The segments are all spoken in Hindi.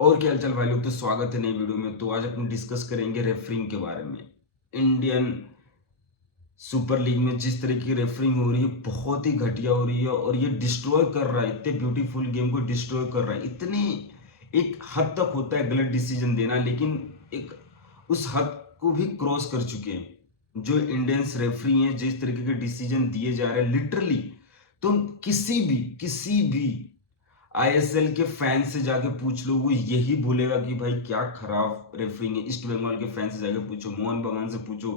और क्या हालचाल भाई लोग। तो स्वागत है नई वीडियो में। तो आज अपन डिस्कस करेंगे रेफरिंग के बारे में। इंडियन सुपर लीग में जिस तरह की रेफरिंग हो रही है बहुत ही घटिया हो रही है और ये डिस्ट्रॉय कर रहा है, इतने ब्यूटीफुल गेम को डिस्ट्रॉय कर रहा है। इतनी एक हद तक होता है गलत डिसीजन देना, लेकिन एक उस हद को भी क्रॉस कर चुके हैं जो इंडियंस रेफरी हैं। जिस तरीके के डिसीजन दिए जा रहे हैं लिटरली, तुम किसी भी आईएसएल के फैन से जाके पूछ लो, वो यही बोलेगा कि भाई क्या खराब रेफरिंग है। ईस्ट बंगाल के फैन से जाके पूछो, मोहन बगान से पूछो,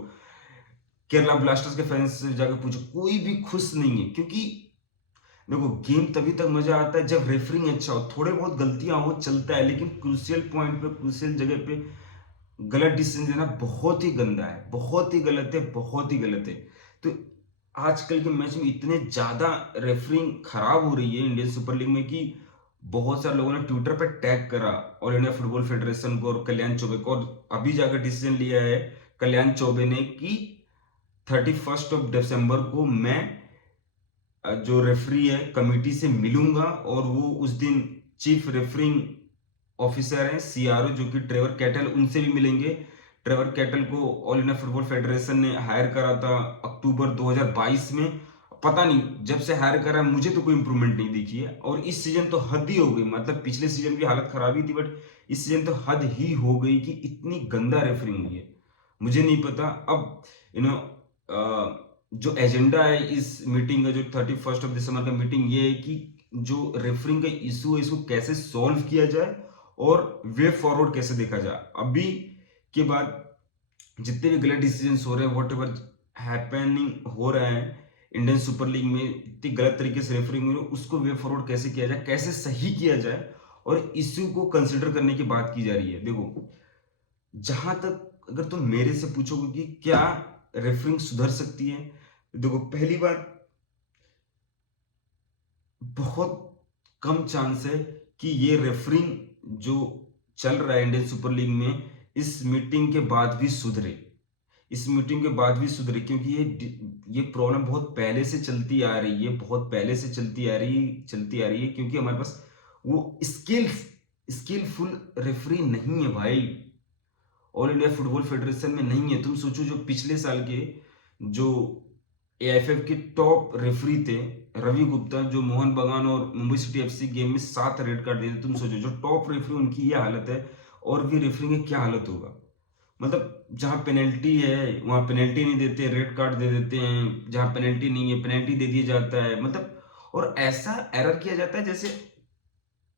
केरला ब्लास्टर्स के फैन से जाके पूछो, कोई भी खुश नहीं है। क्योंकि देखो, गेम तभी तक मजा आता है जब रेफरिंग अच्छा हो। थोड़े बहुत गलतियां हो चलता है, लेकिन क्रूशियल पॉइंट पे, क्रूशियल जगह पे गलत डिसीजन देना बहुत ही गंदा है, बहुत ही गलत है, बहुत ही गलत है। तो आजकल के मैच में इतने ज्यादा रेफरिंग खराब हो रही है इंडियन सुपर लीग में कि बहुत सारे लोगों ने ट्विटर पर टैग करा ऑल इंडिया फुटबॉल फेडरेशन को और कल्याण चौबे को, और अभी जाकर डिसीजन लिया है कल्याण चौबे ने कि 31 दिसंबर को मैं जो रेफरी है कमेटी से मिलूंगा, और वो उस दिन चीफ रेफरिंग ऑफिसर हैं सीआरओ जो कि ट्रेवर कैटल, उनसे भी मिलेंगे। ट्रेवर कैटल को ऑल इंडिया फुटबॉल फेडरेशन ने हायर करा था अक्टूबर 2022 में। पता नहीं जब से हायर करा मुझे तो कोई इंप्रूवमेंट नहीं दिखी है, और इस सीजन तो हद ही हो गई। मतलब पिछले सीजन की हालत खराब ही थी, बट इस सीजन तो हद ही हो गई कि इतनी गंदा रेफरिंग हुई है। मुझे नहीं पता अब यू नो जो एजेंडा है इस मीटिंग का, जो 31 दिसंबर का मीटिंग, ये है कि जो रेफरिंग का इशू है इसको कैसे सॉल्व किया जाए और वे फॉरवर्ड कैसे देखा जाए। अभी के बाद जितने भी गलत डिसीजन हो रहे हैं, वॉट एवर हैपनिंग हो रहा है इंडियन सुपर लीग में, इतनी गलत तरीके से रेफरिंग हो रही है, उसको वे फॉरवर्ड कैसे किया जाए, कैसे सही किया जाए, और इश्यू को कंसिडर करने की बात की जा रही है। देखो, जहां तक अगर तुम मेरे से पूछोगे कि क्या रेफरिंग सुधर सकती है, देखो पहली बात, बहुत कम चांस है कि ये रेफरिंग जो चल रहा है इंडियन सुपर लीग में इस मीटिंग के बाद भी सुधरे। इस मीटिंग के बाद भी सुधरे, क्योंकि ये प्रॉब्लम बहुत पहले से चलती आ रही है, बहुत पहले से चलती आ रही है, क्योंकि हमारे पास वो स्किलफुल रेफरी नहीं है भाई। ऑल इंडिया फुटबॉल फेडरेशन में नहीं है। तुम सोचो, जो पिछले साल के जो एआईएफएफ के टॉप रेफरी थे, रवि गुप्ता, जो मोहन बगान और मुंबई सिटी एफसी गेम में 7 रेड कार्ड दिए थे। तुम सोचो, जो टॉप रेफरी उनकी ये हालत है, और भी रेफरी की क्या हालत होगा। मतलब जहां पेनल्टी है वहां पेनल्टी नहीं देते, रेड कार्ड दे देते हैं। जहां पेनल्टी नहीं है पेनल्टी दे दिया जाता है। मतलब और ऐसा एरर किया जाता है जैसे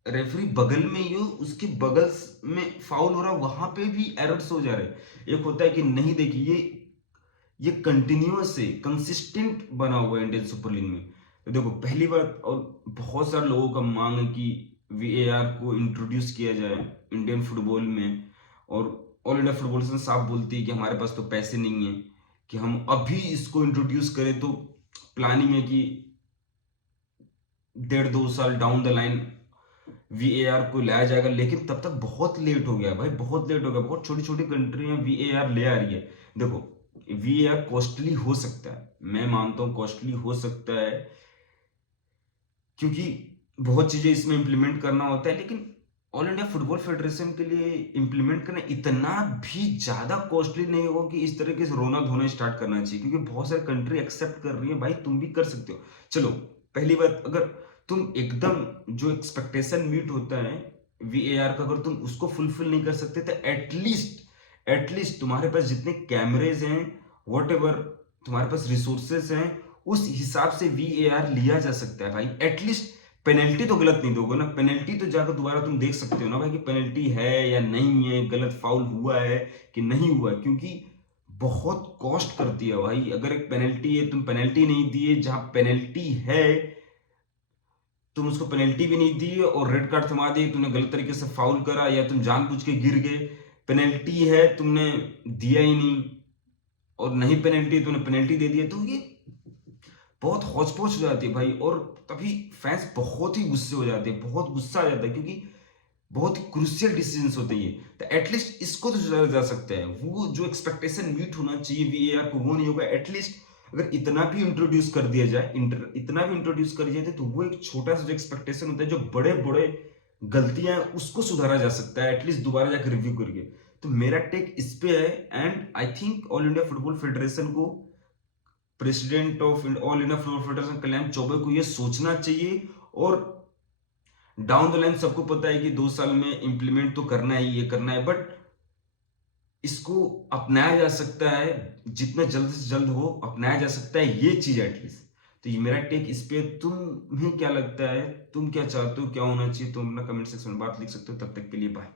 रेफरी बगल में ही हो, उसके बगल में फाउल हो रहा, वहां पे भी एरर्स हो जा रहे। एक होता है कि नहीं, देखिए ये कंटिन्यूअस है, कंसिस्टेंट बना हुआ है इंडियन सुपर लीग में। तो देखो पहली बात, और बहुत सारे लोगों का मांग है कि वीएआर को इंट्रोड्यूस किया जाए इंडियन फुटबॉल में, और ऑल इंडिया फुटबॉल से साफ बोलती है कि हमारे पास तो पैसे नहीं है कि हम अभी इसको इंट्रोड्यूस करें। तो प्लानिंग है कि 1.5-2 साल डाउन द लाइन वीएआर को लाया जाएगा, लेकिन तब तक बहुत लेट हो गया भाई, बहुत लेट हो गया। बहुत छोटी छोटी कंट्रियां वीएआर ले आ रही है। देखो, वीएआर कॉस्टली हो सकता है, मैं मानता हूं कॉस्टली हो सकता है, क्योंकि बहुत चीजें इसमें इंप्लीमेंट करना होता है, लेकिन ऑल इंडिया फुटबॉल फेडरेशन के लिए इंप्लीमेंट करना इतना भी ज्यादा कॉस्टली नहीं होगा कि इस तरीके से रोना धोना स्टार्ट करना चाहिए, क्योंकि बहुत सारी कंट्री एक्सेप्ट कर रही है। भाई तुम भी कर सकते हो। चलो, पहली बात, अगर तुम एकदम जो एक्सपेक्टेशन मीट होता है वीएआर का, अगर तुम उसको फुलफिल नहीं कर सकते, तो एटलीस्ट तुम्हारे पास जितने कैमरेज हैं, वॉट एवर तुम्हारे पास रिसोर्सेस हैं, उस हिसाब से वीएआर लिया जा सकता है भाई। एटलीस्ट पेनल्टी तो गलत नहीं दोगे ना। पेनल्टी तो जाकर दोबारा तुम देख सकते हो ना भाई कि पेनल्टी है या नहीं है, गलत फाउल हुआ है कि नहीं हुआ है, क्योंकि बहुत कॉस्ट करती है भाई। अगर एक पेनल्टी है, तुम पेनल्टी नहीं दिए, जहां पेनल्टी है तुम उसको पेनल्टी भी नहीं दी और रेड कार्ड थमा दी, तुमने गलत तरीके से फाउल करा, या तुम जानबूझ के गिर गए। पेनल्टी है, तुमने दिया ही नहीं, और नहीं पेनल्टी तुमने पेनल्टी दे दिया, तो ये बहुत हौच पौच हो जाती है भाई। और तभी फैंस बहुत ही गुस्से हो जाते हैं, बहुत गुस्सा आ जाता है, क्योंकि बहुत ही क्रूशियल डिसीजंस होते हैं। तो एटलीस्ट इसको तो सुधारा जा सकता है। वो जो एक्सपेक्टेशन मीट होना चाहिए वीएआर को, वो नहीं होगा। एटलीस्ट अगर इतना भी इंट्रोड्यूस कर दिया जाए, इतना भी इंट्रोड्यूस कर दिया जाए, तो वो एक छोटा सा जो एक्सपेक्टेशन होता है, जो बड़े बड़े गलतियां हैं उसको सुधारा जा सकता है एटलीस्ट दोबारा जाकर रिव्यू करके। तो मेरा टेक इस पे है and I think All India Football Federation को, president of All India Football Federation Kalyan Chaubey को ये सोचना चाहिए। और डाउन द लाइन सबको पता है कि 2 साल में इंप्लीमेंट तो करना है, ये करना है, बट इसको अपनाया जा सकता है, जितना जल्द से जल्द हो अपनाया जा सकता है ये चीज एटलीस्ट। तो ये मेरा टेक इस पे, तुम्हें क्या लगता है, तुम क्या चाहते हो क्या होना चाहिए, तुम अपना कमेंट सेक्शन में बात लिख सकते हो। तब तक के लिए बाय।